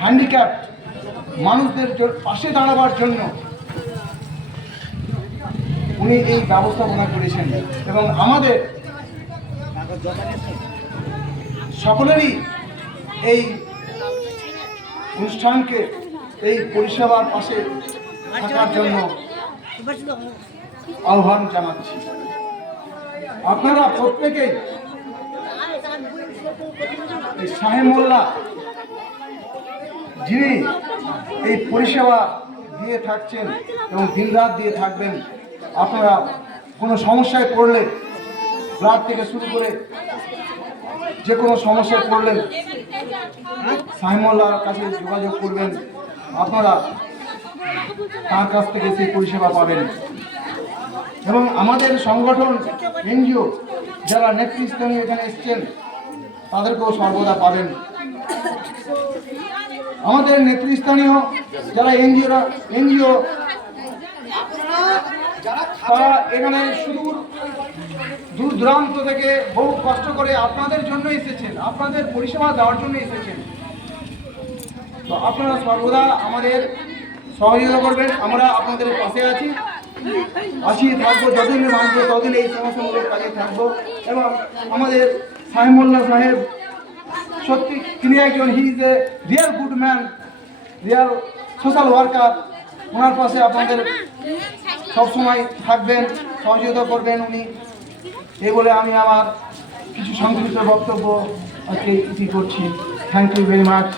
Handicap মানুষদের পাশে দাঁড়াবার জন্য উনি এই ব্যবস্থাপনা করেছেন এবং আমাদের সকলেরই এই অনুষ্ঠানকে এই পরিষেবার পাশে থাকার জন্য আহ্বান জানাচ্ছি। আপনারা প্রত্যেকেই সাহেব মোল্লা যিনি এই পরিষেবা দিয়ে থাকছেন এবং দিনরাত দিয়ে থাকবেন, আপনারা কোনো সমস্যায় পড়লে ব্লাড থেকে শুরু করে যে কোনো সমস্যায় পড়লেন সাহেব মোল্লার কাছে যোগাযোগ করবেন, আপনারা তার কাছ থেকে সেই পরিষেবা পাবেন। এবং আমাদের সংগঠন এনজিও যারা নেতৃস্থানীয় এখানে এসছেন তাদেরকেও সর্বদা পাবেন। আমাদের নেতৃস্থানীয় যারা এনজিও তারা এখানে দূর দূরান্ত থেকে বহু কষ্ট করে আপনাদের জন্য এসেছেন, আপনাদের পরিষেবা দেওয়ার জন্য এসেছেন। তো আপনারা সর্বদা আমাদের সহযোগিতা করবেন, আমরা আপনাদের পাশে আছি থাকবো, যতদিন বাঁচবো ততদিন এই সমস্যামূলক কাজে থাকবো। এবং আমাদের সাহেব মোল্লা সাহেব সত্যি তিনি একজন he is a real good man, real social worker. ওনার পাশে আপনাদের সবসময় থাকবেন, সহযোগিতা করবেন উনি। এই বলে আমি আমার কিছু সংক্ষিপ্ত বক্তব্য আজকে করছি। Thank you very much.